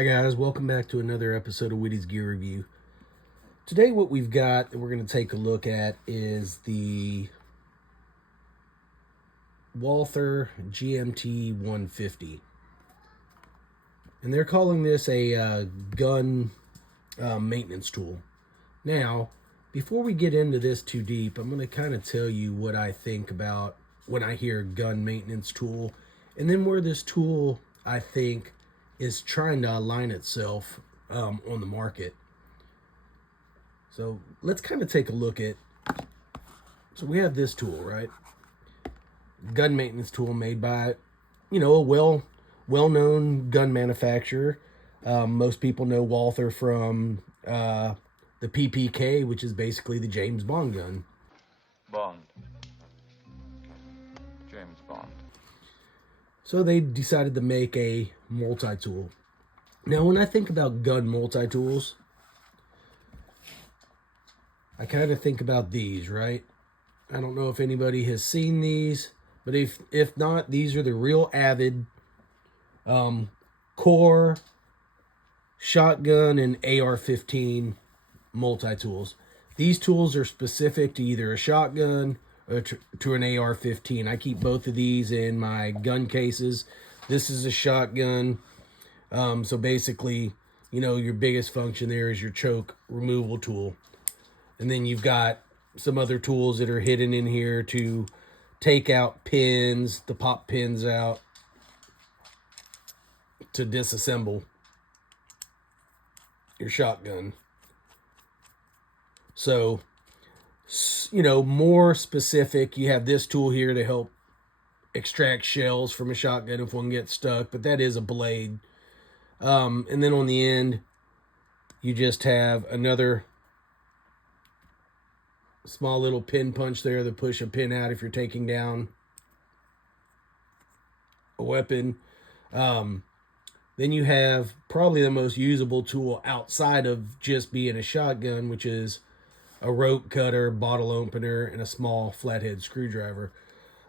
Hi guys, welcome back to another episode of Whitty's Gear Review. Today what we've got that we're going to take a look at is the Walther GMT150. And they're calling this a gun maintenance tool. Now, before we get into this too deep, I'm going to kind of tell you what I think about when I hear gun maintenance tool, and then where this tool, I think, is trying to align itself on the market. So let's kind of take a look at, so we have this tool, right? Gun maintenance tool made by, a well-known gun manufacturer. Most people know Walther from the PPK, which is basically the James Bond gun. James Bond. So they decided to make a multi-tool. Now, when I think about gun multi-tools, I kind of think about these, right? I don't know if anybody has seen these, but if not, these are the real avid core, shotgun, and AR-15 multi-tools. These tools are specific to either a shotgun or to an AR-15. I keep both of these in my gun cases. This is a shotgun. So basically, your biggest function there is your choke removal tool. And then you've got some other tools that are hidden in here to take out pins, to pop pins out, to disassemble your shotgun. So, more specific, you have this tool here to help extract shells from a shotgun if one gets stuck, but that is a blade. And then on the end, you just have another small little pin punch there to push a pin out if you're taking down a weapon. Then you have probably the most usable tool outside of just being a shotgun, which is a rope cutter, bottle opener, and a small flathead screwdriver.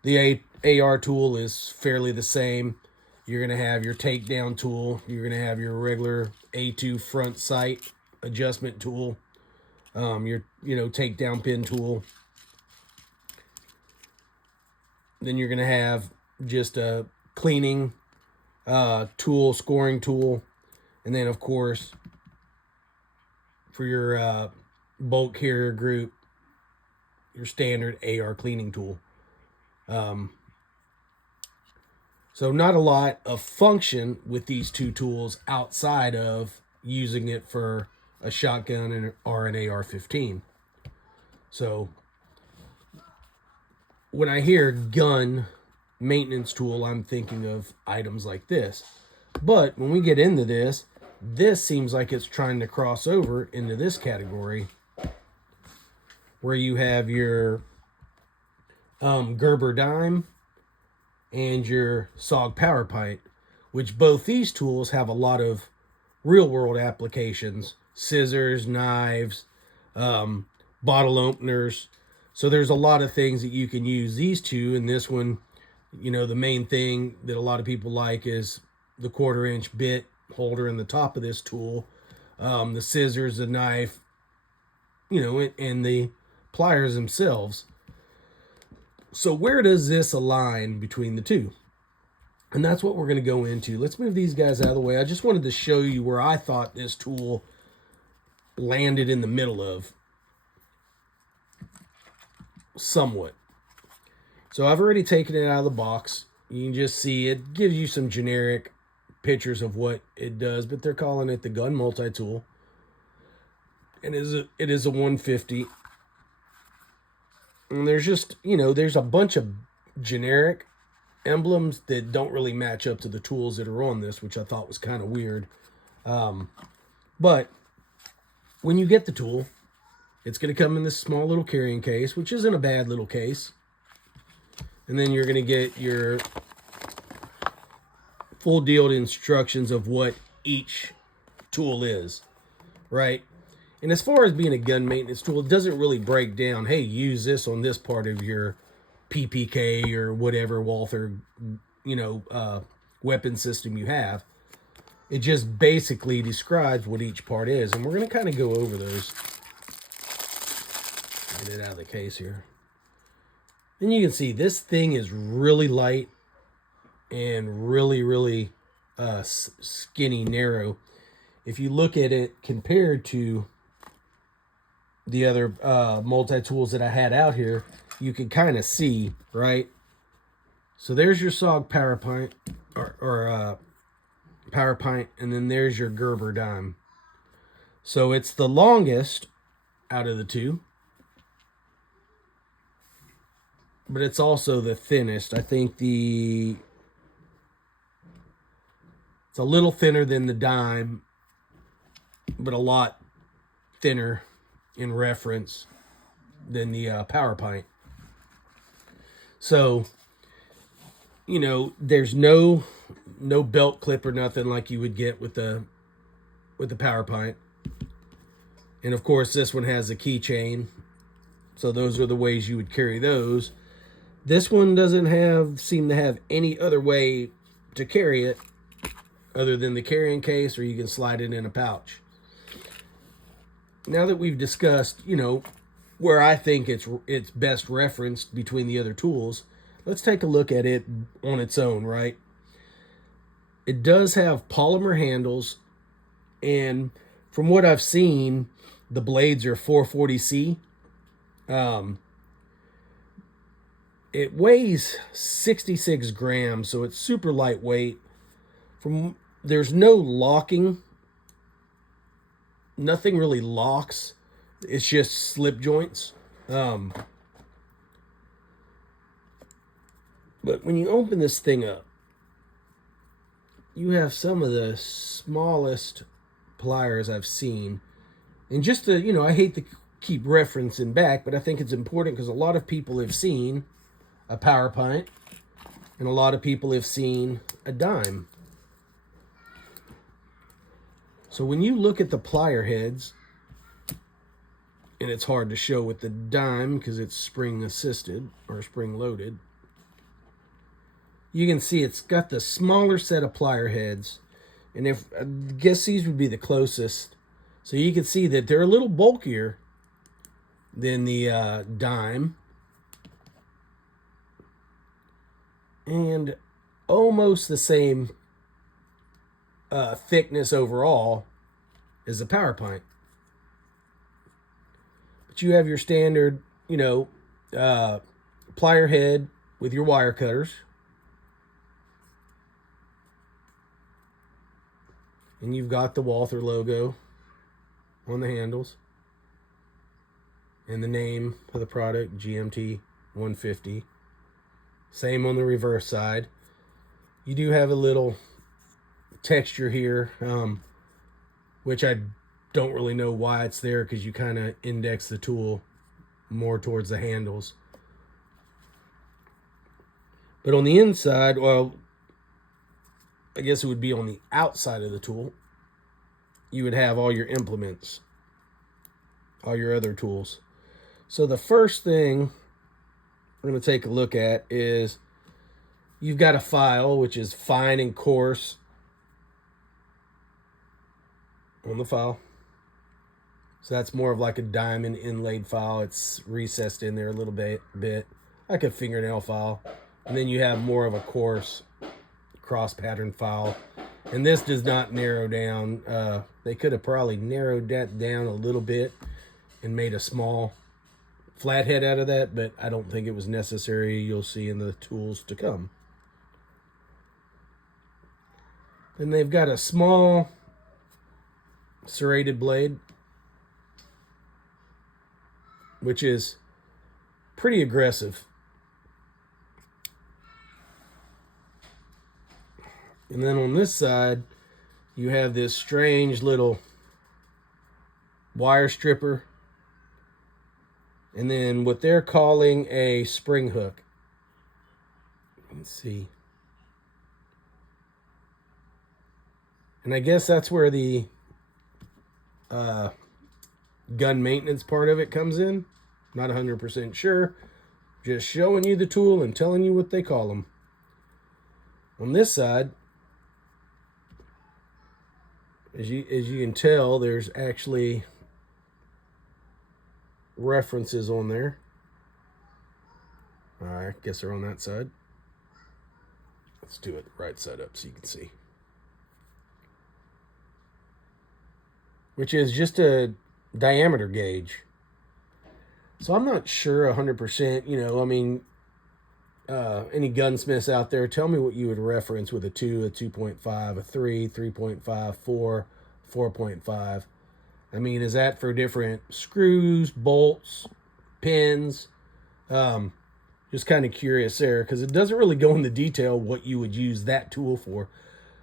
The AR tool is fairly the same. You're going to have your takedown tool. You're going to have your regular A2 front sight adjustment tool. Your takedown pin tool. Then you're going to have just a cleaning tool, scoring tool. And then, of course, for your bulk carrier group, your standard AR cleaning tool. So not a lot of function with these two tools outside of using it for a shotgun or an AR-15. So when I hear gun maintenance tool, I'm thinking of items like this. But when we get into this seems like it's trying to cross over into this category where you have your Gerber dime and your SOG power pipe, which both these tools have a lot of real world applications. Scissors, knives, bottle openers. So there's a lot of things that you can use these two. And this one, the main thing that a lot of people like is the 1/4-inch bit holder in the top of this tool. The scissors, the knife, and the pliers themselves. So where does this align between the two? And that's what we're going to go into. Let's move these guys out of the way. I just wanted to show you where I thought this tool landed in the middle of somewhat. So I've already taken it out of the box. You can just see it gives you some generic pictures of what it does, but they're calling it the gun multi-tool. And it is a 150. And there's just, there's a bunch of generic emblems that don't really match up to the tools that are on this, which I thought was kind of weird. But when you get the tool, it's going to come in this small little carrying case, which isn't a bad little case. And then you're going to get your full deal instructions of what each tool is, right? And as far as being a gun maintenance tool, it doesn't really break down, hey, use this on this part of your PPK or whatever Walther, weapon system you have. It just basically describes what each part is. And we're going to kind of go over those. Get it out of the case here. And you can see this thing is really light and really, really skinny, narrow. If you look at it compared to the other multi-tools that I had out here, you can kind of see, right? So there's your SOG power pint, or power pint, and then there's your Gerber dime. So it's the longest out of the two, but it's also the thinnest. I think it's a little thinner than the dime, but a lot thinner in reference than the power pint. So, you know, there's no belt clip or nothing like you would get with the power pint. And of course, this one has a keychain. So those are the ways you would carry those. This one doesn't seem to have any other way to carry it other than the carrying case, or you can slide it in a pouch. Now that we've discussed, you know, where I think it's best referenced between the other tools, let's take a look at it on its own, right? It does have polymer handles, and from what I've seen, the blades are 440C. It weighs 66 grams, so it's super lightweight. There's no locking. Nothing really locks. It's just slip joints. But when you open this thing up, you have some of the smallest pliers I've seen. And just to, you know, I hate to keep referencing back, but I think it's important because a lot of people have seen a power pint and a lot of people have seen a dime. So when you look at the plier heads, and it's hard to show with the dime because it's spring assisted or spring loaded, you can see it's got the smaller set of plier heads. And I guess these would be the closest. So you can see that they're a little bulkier than the dime. And almost the same thickness overall as the power pint. But you have your standard, you know, plier head with your wire cutters. And you've got the Walther logo on the handles. And the name of the product, GMT150. Same on the reverse side. You do have a little texture here, which I don't really know why it's there because you kind of index the tool more towards the handles. But on the inside, well, I guess it would be on the outside of the tool, you would have all your implements, all your other tools. So the first thing we're going to take a look at is you've got a file, which is fine and coarse on the file. So that's more of like a diamond inlaid file. It's recessed in there a little bit, like a fingernail file. And then you have more of a coarse cross pattern file. And this does not narrow down. They could have probably narrowed that down a little bit and made a small flathead out of that, but I don't think it was necessary. You'll see in the tools to come. Then they've got a small serrated blade, which is pretty aggressive. And then on this side, you have this strange little wire stripper. And then what they're calling a spring hook. Let's see. And I guess that's where the gun maintenance part of it comes in. Not 100% sure. Just showing you the tool and telling you what they call them. On this side, As you can tell, there's actually references on there. I guess they're on that side. Let's do it right side up so you can see. Which is just a diameter gauge. So I'm not sure 100%, I mean, any gunsmiths out there, tell me what you would reference with a 2, a 2.5, a 3, 3.5, 4, 4.5. I mean, is that for different screws, bolts, pins? Just kind of curious there, because it doesn't really go into detail what you would use that tool for.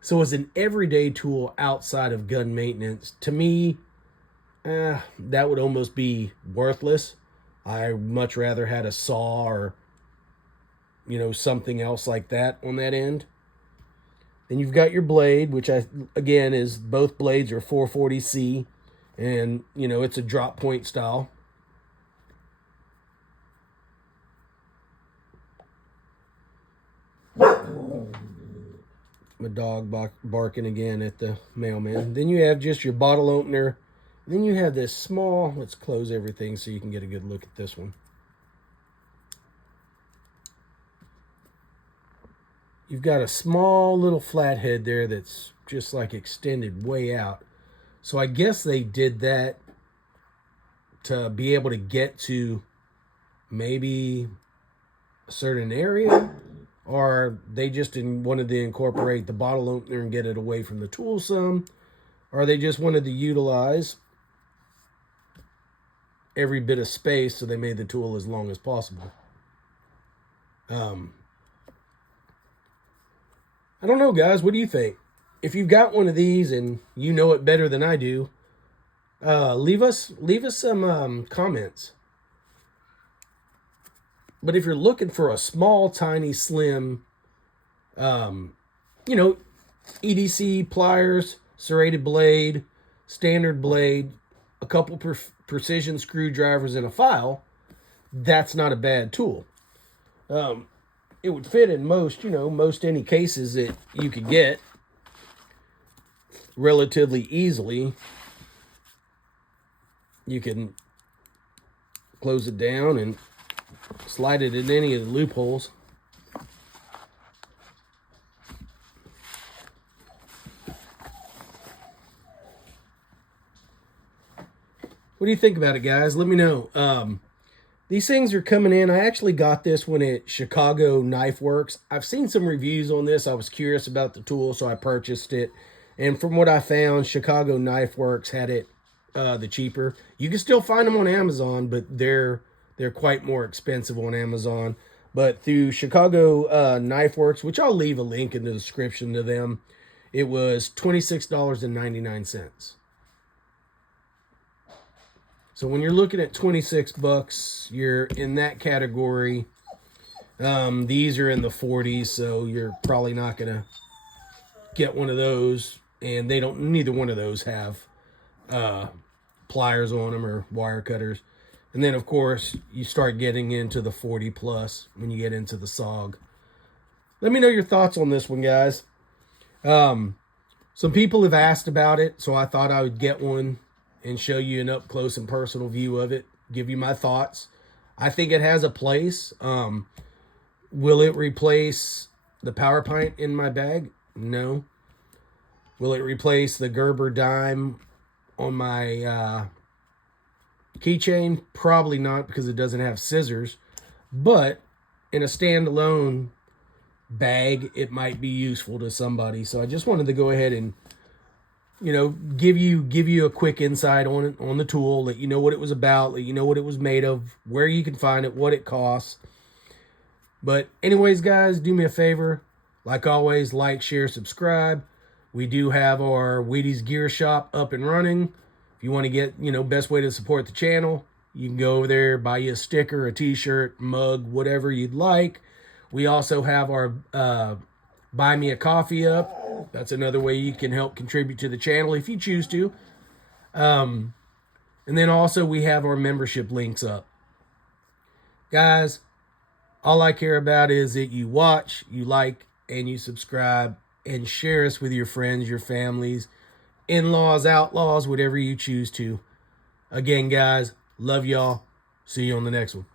So as an everyday tool outside of gun maintenance, to me, that would almost be worthless. I much rather had a saw or, something else like that on that end. Then you've got your blade, which again is both blades are 440C, and it's a drop point style. My dog barking again at the mailman. Then you have just your bottle opener. Then you have this small, let's close everything so you can get a good look at this one. You've got a small little flathead there that's just like extended way out. So I guess they did that to be able to get to maybe a certain area, or they just wanted to incorporate the bottle opener and get it away from the tool some, or they just wanted to utilize every bit of space, so they made the tool as long as possible. I don't know, guys. What do you think? If you've got one of these and you know it better than I do, leave us some comments. But if you're looking for a small, tiny, slim, EDC pliers, serrated blade, standard blade, a couple precision screwdrivers, and a file, that's not a bad tool. It would fit in most any cases that you could get relatively easily. You can close it down and slide it in any of the loopholes. What do you think about it, guys? Let me know. These things are coming in. I actually got this one at Chicago Knife Works. I've seen some reviews on this. I was curious about the tool, so I purchased it. And from what I found, Chicago Knife Works had it the cheaper. You can still find them on Amazon, but they're quite more expensive on Amazon. But through Chicago Knife Works, which I'll leave a link in the description to them, it was $26.99. So when you're looking at 26 bucks, you're in that category. These are in the 40s, so you're probably not going to get one of those. And neither one of those have pliers on them or wire cutters. And then, of course, you start getting into the 40 plus when you get into the SOG. Let me know your thoughts on this one, guys. Some people have asked about it, so I thought I would get one and show you an up close and personal view of it, give you my thoughts. I think it has a place. Will it replace the power pint in my bag? No. Will it replace the Gerber dime on my keychain? Probably not, because it doesn't have scissors. But in a standalone bag, it might be useful to somebody. So I just wanted to go ahead and give you a quick insight on it, on the tool, let you know what it was about, let you know what it was made of, where you can find it, what it costs. But anyways, guys, do me a favor. Like always, like, share, subscribe. We do have our Whitty's Gear Shop up and running. If you want to get, best way to support the channel, you can go over there, buy you a sticker, a t-shirt, mug, whatever you'd like. We also have our Buy Me a Coffee up. That's another way you can help contribute to the channel if you choose to. And then also we have our membership links up. Guys, all I care about is that you watch, you like, and you subscribe, and share us with your friends, your families, in-laws, outlaws, whatever you choose to. Again, guys, love y'all. See you on the next one.